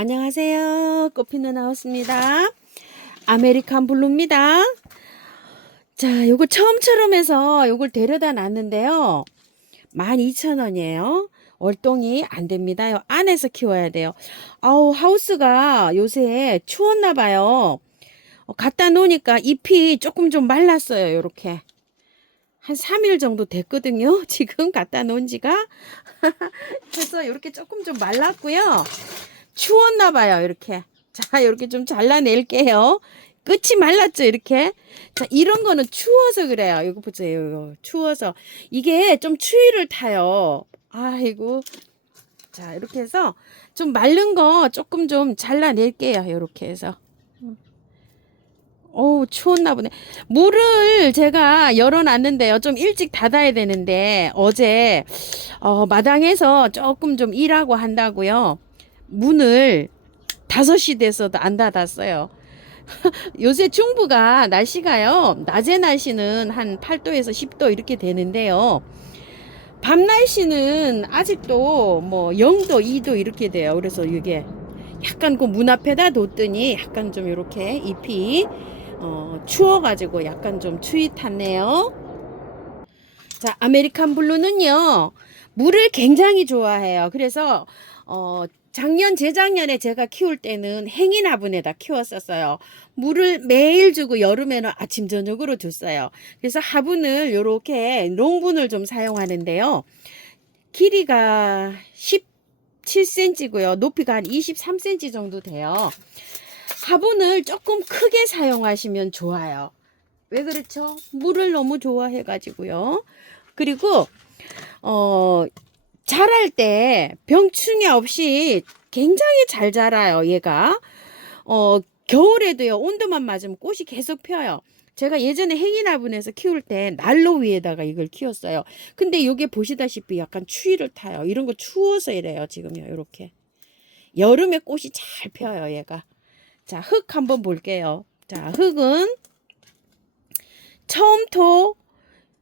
안녕하세요. 꽃피는 하우스입니다. 아메리칸 블루입니다. 자, 요거 처음처럼 해서 요걸 데려다 놨는데요. 12,000원이에요. 월동이 안 됩니다. 요 안에서 키워야 돼요. 아우, 하우스가 요새 추웠나 봐요. 갖다 놓으니까 잎이 조금 좀 말랐어요. 요렇게. 한 3일 정도 됐거든요. 지금 갖다 놓은 지가. 그래서 이렇게 조금 좀 말랐고요. 추웠나 봐요. 이렇게. 자, 이렇게 좀 잘라낼게요. 끝이 말랐죠, 이렇게. 자, 이런 거는 추워서 그래요. 이거 보세요. 이거 추워서. 이게 좀 추위를 타요. 아이고. 자, 이렇게 해서 좀 마른 거 조금 좀 잘라낼게요. 이렇게 해서. 어우, 추웠나 보네. 물을 제가 열어놨는데요. 좀 일찍 닫아야 되는데, 어제, 마당에서 조금 좀 일하고 한다고요. 문을 5시 돼서도 안 닫았어요. 요새 중부가 날씨가요. 낮에 날씨는 한 8도에서 10도 이렇게 되는데요. 밤 날씨는 아직도 뭐 0도, 2도 이렇게 돼요. 그래서 이게 약간 그 문 앞에다 뒀더니 약간 좀 이렇게 잎이 추워가지고 약간 좀 추위 탔네요. 자, 아메리칸 블루는요, 물을 굉장히 좋아해요. 그래서, 작년, 재작년에 제가 키울 때는 행인 화분에다 키웠었어요. 물을 매일 주고 여름에는 아침, 저녁으로 줬어요. 그래서 화분을 요렇게 롱분을 좀 사용하는데요. 길이가 17cm고요. 높이가 한 23cm 정도 돼요. 화분을 조금 크게 사용하시면 좋아요. 왜 그렇죠? 물을 너무 좋아해 가지고요. 그리고 자랄 때 병충해 없이 굉장히 잘 자라요, 얘가. 겨울에도요, 온도만 맞으면 꽃이 계속 펴요. 제가 예전에 행인화분에서 키울 때 난로 위에다가 이걸 키웠어요. 근데 이게 보시다시피 약간 추위를 타요. 이런 거 추워서 이래요, 지금요, 이렇게. 여름에 꽃이 잘 펴요, 얘가. 자, 흙 한번 볼게요. 자, 흙은 처음토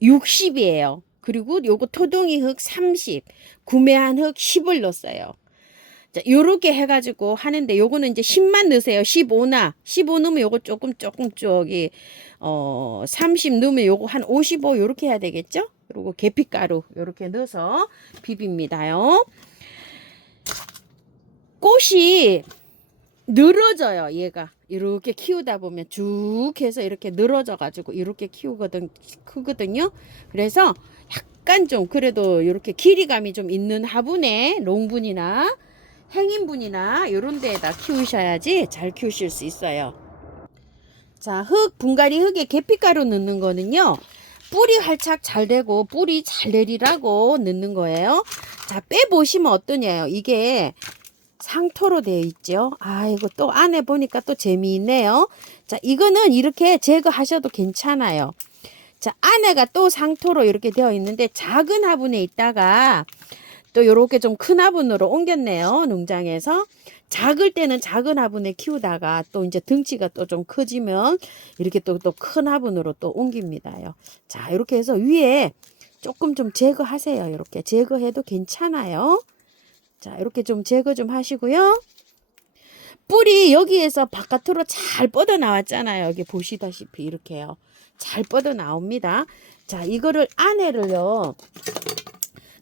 60이에요. 그리고 요거 토동이 흙 30, 구매한 흙 10을 넣었어요. 자, 요렇게 해가지고 하는데 요거는 이제 10만 넣으세요. 15나 15 넣으면 요거 조금 저기 30 넣으면 요거 한 55 요렇게 해야 되겠죠? 그리고 계피가루 요렇게 넣어서 비빕니다요. 꽃이 늘어져요, 얘가. 이렇게 키우다 보면 쭉 해서 이렇게 늘어져 가지고 이렇게 크거든요. 그래서 약간 좀 그래도 이렇게 길이감이 좀 있는 화분에 롱분이나 행인분이나 이런 데에다 키우셔야지 잘 키우실 수 있어요. 자, 분갈이 흙에 계피가루 넣는 거는요. 뿌리 활착 잘 되고 뿌리 잘 내리라고 넣는 거예요. 자, 빼보시면 어떠냐요. 이게 상토로 되어 있죠. 아이고, 또 안에 보니까 또 재미있네요. 자, 이거는 이렇게 제거하셔도 괜찮아요. 자, 안에가 또 상토로 이렇게 되어 있는데 작은 화분에 있다가 또 이렇게 좀 큰 화분으로 옮겼네요. 농장에서. 작을 때는 작은 화분에 키우다가 또 이제 덩치가 또 좀 커지면 이렇게 또 큰 화분으로 또 옮깁니다요. 자, 이렇게 해서 위에 조금 좀 제거하세요. 이렇게 제거해도 괜찮아요. 자, 이렇게 좀 제거 좀 하시고요. 뿌리 여기에서 바깥으로 잘 뻗어 나왔잖아요. 여기 보시다시피 이렇게요. 잘 뻗어 나옵니다. 자, 이거를 안에를요.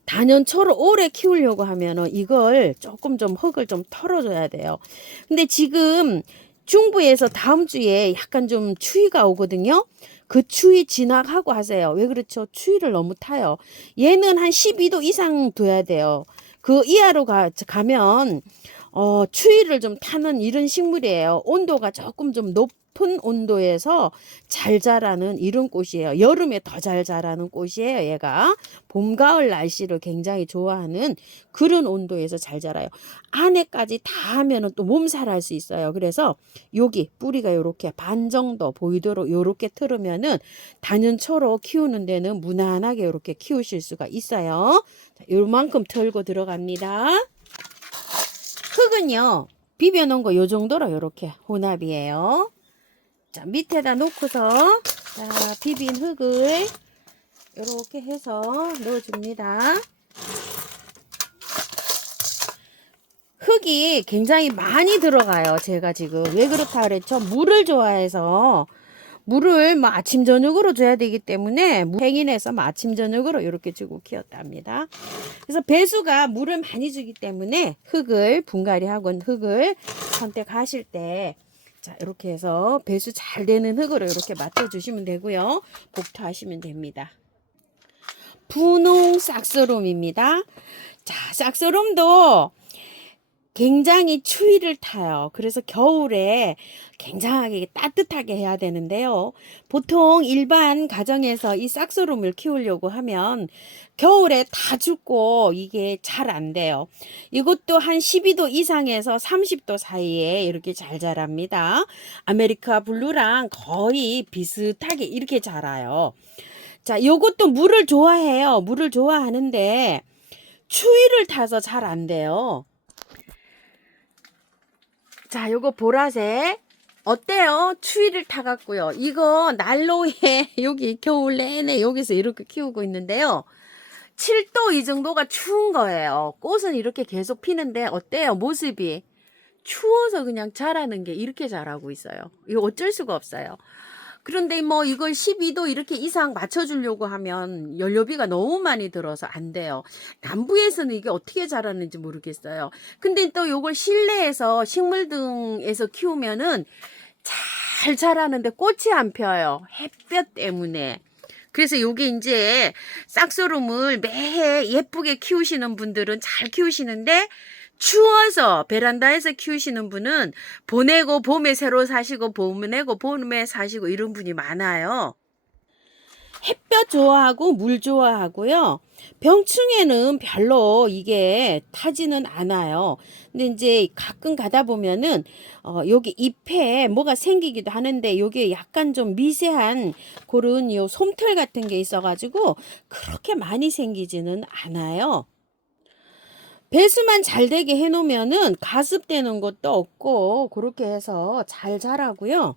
단연초로 오래 키우려고 하면은 이걸 조금 좀 흙을 좀 털어줘야 돼요. 근데 지금 중부에서 다음 주에 약간 좀 추위가 오거든요. 그 추위 진학하고 하세요. 왜 그렇죠? 추위를 너무 타요. 얘는 한 12도 이상 둬야 돼요. 그 이하로 가면 추위를 좀 타는 이런 식물이에요. 온도가 조금 좀 높은 온도에서 잘 자라는 이런 꽃이에요. 여름에 더 잘 자라는 꽃이에요. 얘가 봄, 가을 날씨를 굉장히 좋아하는 그런 온도에서 잘 자라요. 안에까지 다 하면은 또 몸살할 수 있어요. 그래서 여기 뿌리가 이렇게 반 정도 보이도록 이렇게 틀으면은 단연초로 키우는 데는 무난하게 이렇게 키우실 수가 있어요. 자, 요만큼 털고 들어갑니다. 흙은요, 비벼 놓은 거 요 정도로 요렇게 혼합이에요. 자, 밑에다 놓고서, 자, 비빈 흙을 요렇게 해서 넣어줍니다. 흙이 굉장히 많이 들어가요. 제가 지금 왜 그렇다 그랬죠? 물을 좋아해서 물을 뭐 아침 저녁으로 줘야 되기 때문에 행인해서 뭐 아침 저녁으로 이렇게 주고 키웠답니다. 그래서 배수가 물을 많이 주기 때문에 흙을 분갈이하고 흙을 선택하실 때 자, 이렇게 해서 배수 잘 되는 흙으로 이렇게 맞춰 주시면 되고요. 복토하시면 됩니다. 분홍 싹스롬입니다. 자, 싹스롬도 굉장히 추위를 타요. 그래서 겨울에 굉장하게 따뜻하게 해야 되는데요. 보통 일반 가정에서 이 싹스롬을 키우려고 하면 겨울에 다 죽고 이게 잘 안 돼요. 이것도 한 12도 이상에서 30도 사이에 이렇게 잘 자랍니다. 아메리카 블루랑 거의 비슷하게 이렇게 자라요. 자, 요것도 물을 좋아해요. 물을 좋아하는데 추위를 타서 잘 안 돼요. 자, 요거 보라색 어때요? 추위를 타갖고요. 이거 난로에 여기 겨울 내내 여기서 이렇게 키우고 있는데요. 7도 이 정도가 추운 거예요. 꽃은 이렇게 계속 피는데 어때요? 모습이 추워서 그냥 자라는 게 이렇게 자라고 있어요. 이거 어쩔 수가 없어요. 그런데 뭐 이걸 12도 이렇게 이상 맞춰주려고 하면 연료비가 너무 많이 들어서 안 돼요. 남부에서는 이게 어떻게 자라는지 모르겠어요. 근데 또 요걸 실내에서 식물등에서 키우면은 잘 자라는데 꽃이 안 펴요. 햇볕 때문에. 그래서 요게 이제 싹스롬을 매해 예쁘게 키우시는 분들은 잘 키우시는데 추워서 베란다에서 키우시는 분은 보내고 봄에 새로 사시고 보내고 봄에 사시고 이런 분이 많아요. 햇볕 좋아하고 물 좋아하고요. 병충해는 별로 이게 타지는 않아요. 근데 이제 가끔 가다 보면은 여기 잎에 뭐가 생기기도 하는데 요게 약간 좀 미세한 그런 요 솜털 같은 게 있어가지고 그렇게 많이 생기지는 않아요. 배수만 잘 되게 해놓으면은 가습되는 것도 없고 그렇게 해서 잘 자라고요.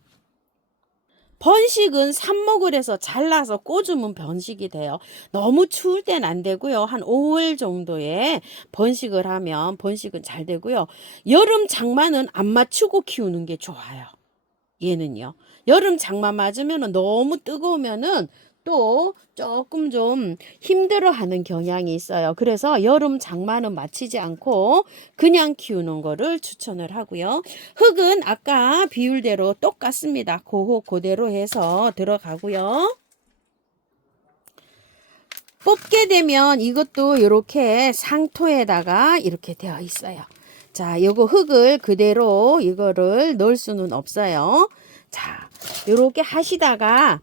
번식은 삽목을 해서 잘라서 꽂으면 번식이 돼요. 너무 추울 땐 안 되고요. 한 5월 정도에 번식을 하면 번식은 잘 되고요. 여름 장마는 안 맞추고 키우는 게 좋아요. 얘는요. 여름 장마 맞으면 너무 뜨거우면은 또 조금 좀 힘들어하는 경향이 있어요. 그래서 여름 장마는 맞추지 않고 그냥 키우는 거를 추천을 하고요. 흙은 아까 비율대로 똑같습니다. 고호 그대로 해서 들어가고요. 뽑게 되면 이것도 이렇게 상토에다가 이렇게 되어 있어요. 자, 요거 흙을 그대로 이거를 넣을 수는 없어요. 자, 요렇게 하시다가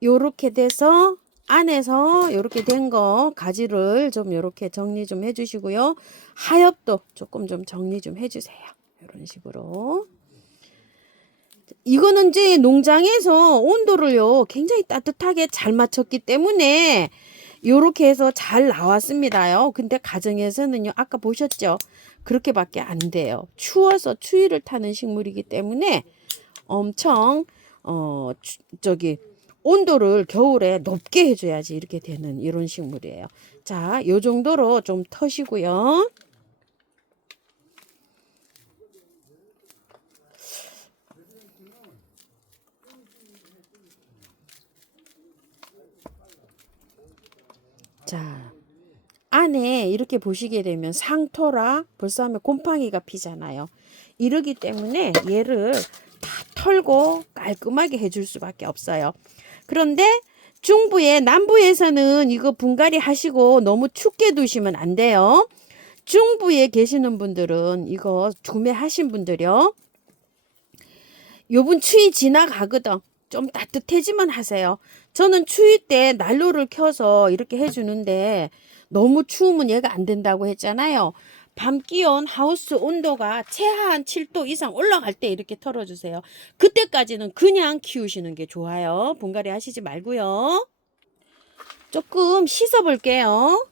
요렇게 돼서 안에서 요렇게 된 거 가지를 좀 요렇게 정리 좀 해주시고요. 하엽도 조금 좀 정리 좀 해주세요. 이런 식으로. 이거는 이제 농장에서 온도를요 굉장히 따뜻하게 잘 맞췄기 때문에 요렇게 해서 잘 나왔습니다요. 근데 가정에서는요 아까 보셨죠? 그렇게밖에 안 돼요. 추워서 추위를 타는 식물이기 때문에 엄청 저기 온도를 겨울에 높게 해줘야지 이렇게 되는 이런 식물이에요. 자, 요 정도로 좀 터시고요. 자, 안에 이렇게 보시게 되면 상토라 벌써 하면 곰팡이가 피잖아요. 이러기 때문에 얘를 다 털고 깔끔하게 해줄 수밖에 없어요. 그런데 중부에 남부에서는 이거 분갈이 하시고 너무 춥게 두시면 안 돼요. 중부에 계시는 분들은 이거 구매하신 분들이요. 요번 추위 지나가거든. 좀 따뜻해지면 하세요. 저는 추위 때 난로를 켜서 이렇게 해주는데 너무 추우면 얘가 안 된다고 했잖아요. 밤 기온 하우스 온도가 최하한 7도 이상 올라갈 때 이렇게 털어주세요. 그때까지는 그냥 키우시는 게 좋아요. 분갈이 하시지 말고요. 조금 씻어 볼게요.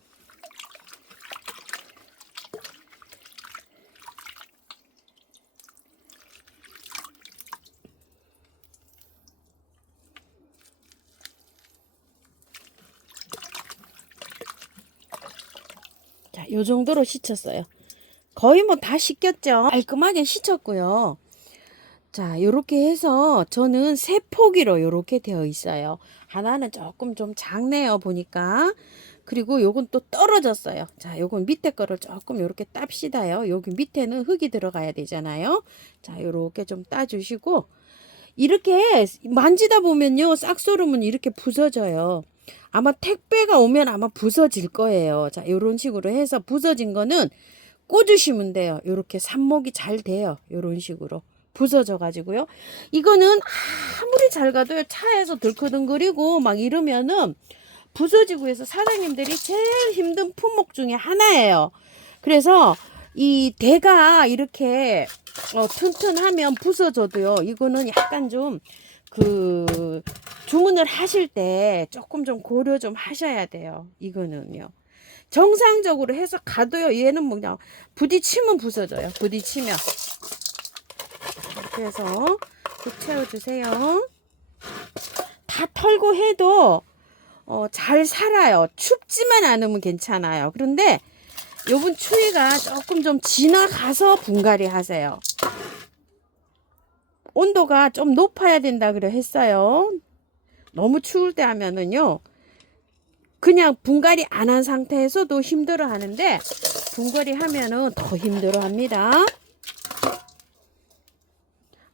자, 요 정도로 씻었어요. 거의 뭐 다 씻겼죠. 깔끔하게 씻었고요. 자, 요렇게 해서 저는 세 포기로 요렇게 되어 있어요. 하나는 조금 좀 작네요, 보니까. 그리고 요건 또 떨어졌어요. 자, 요건 밑에 거를 조금 요렇게 땁시다요. 여기 밑에는 흙이 들어가야 되잖아요. 자, 요렇게 좀 따주시고, 이렇게 만지다 보면요, 싹소름은 이렇게 부서져요. 아마 택배가 오면 아마 부서질 거예요. 자, 요런 식으로 해서 부서진 거는 꽂으시면 돼요. 요렇게 삽목이 잘 돼요. 요런 식으로. 부서져 가지고요. 이거는 아무리 잘 가도 차에서 들커덩거리고 막 이러면은 부서지고 해서 사장님들이 제일 힘든 품목 중에 하나예요. 그래서 이 대가 이렇게 튼튼하면 부서져도요. 이거는 약간 좀 그 주문을 하실 때 조금 좀 고려 좀 하셔야 돼요. 이거는요. 정상적으로 해서 가도요. 얘는 뭐 그냥 부딪히면 부서져요. 부딪히면. 이렇게 해서 쭉 채워주세요. 다 털고 해도 잘 살아요. 춥지만 않으면 괜찮아요. 그런데 요번 추위가 조금 좀 지나가서 분갈이 하세요. 온도가 좀 높아야 된다 그래 했어요. 너무 추울 때 하면은요. 그냥 분갈이 안 한 상태에서도 힘들어 하는데 분갈이 하면은 더 힘들어 합니다.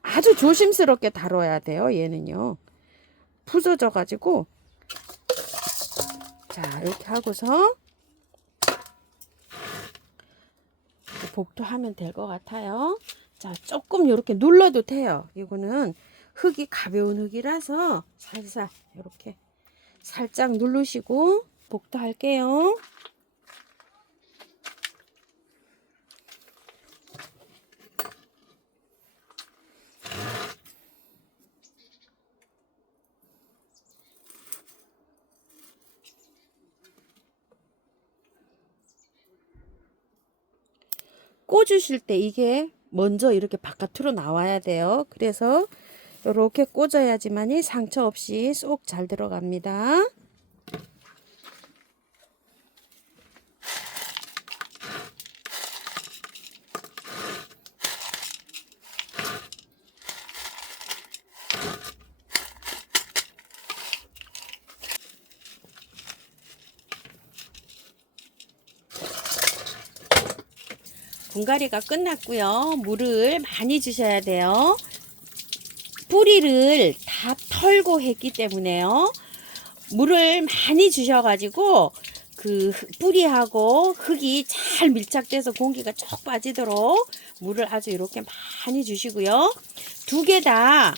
아주 조심스럽게 다뤄야 돼요. 얘는요. 부서져 가지고 자, 이렇게 하고서 복도하면 될 것 같아요. 자, 조금 이렇게 눌러도 돼요. 이거는 흙이 가벼운 흙이라서 살살 이렇게 살짝 누르시고 복도할게요. 꽂으실 때 이게 먼저 이렇게 바깥으로 나와야 돼요. 그래서 이렇게 꽂아야지만이 상처 없이 쏙 잘 들어갑니다. 분갈이가 끝났고요. 물을 많이 주셔야 돼요. 뿌리를 다 털고 했기 때문에요. 물을 많이 주셔가지고 그 뿌리하고 흙이 잘 밀착돼서 공기가 쭉 빠지도록 물을 아주 이렇게 많이 주시고요. 두 개 다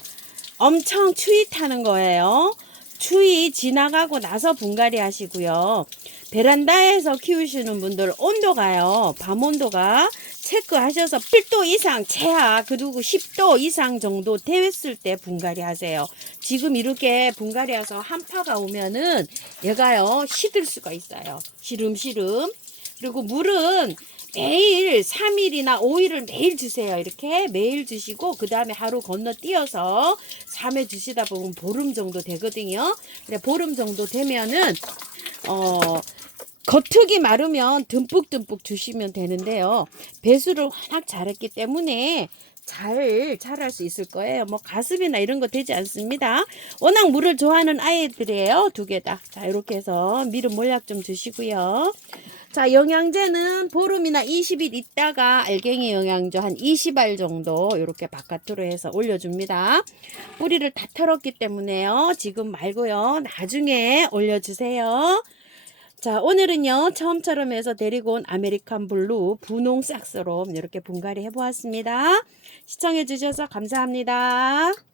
엄청 추위 타는 거예요. 추위 지나가고 나서 분갈이 하시고요. 베란다에서 키우시는 분들 온도가요. 밤 온도가 체크하셔서 8도 이상 최하 그리고 10도 이상 정도 되었을 때 분갈이 하세요. 지금 이렇게 분갈이 해서 한파가 오면은 얘가요 시들 수가 있어요. 시름시름. 그리고 물은 매일 3일이나 5일을 매일 주세요. 이렇게 매일 주시고 그 다음에 하루 건너뛰어서 3회 주시다 보면 보름 정도 되거든요. 그래 보름 정도 되면은 겉흙이 마르면 듬뿍듬뿍 주시면 되는데요. 배수를 워낙 잘했기 때문에 잘 자랄 수 있을 거예요. 뭐 가습이나 이런 거 되지 않습니다. 워낙 물을 좋아하는 아이들이에요. 두 개 다. 자, 이렇게 해서 미름 몰약 좀 주시고요. 자, 영양제는 보름이나 20일 있다가 알갱이 영양제 한 20알 정도 이렇게 바깥으로 해서 올려줍니다. 뿌리를 다 털었기 때문에요. 지금 말고요. 나중에 올려주세요. 자, 오늘은요 처음처럼 해서 데리고 온 아메리칸 블루 분홍 싹스롬 이렇게 분갈이 해보았습니다. 시청해 주셔서 감사합니다.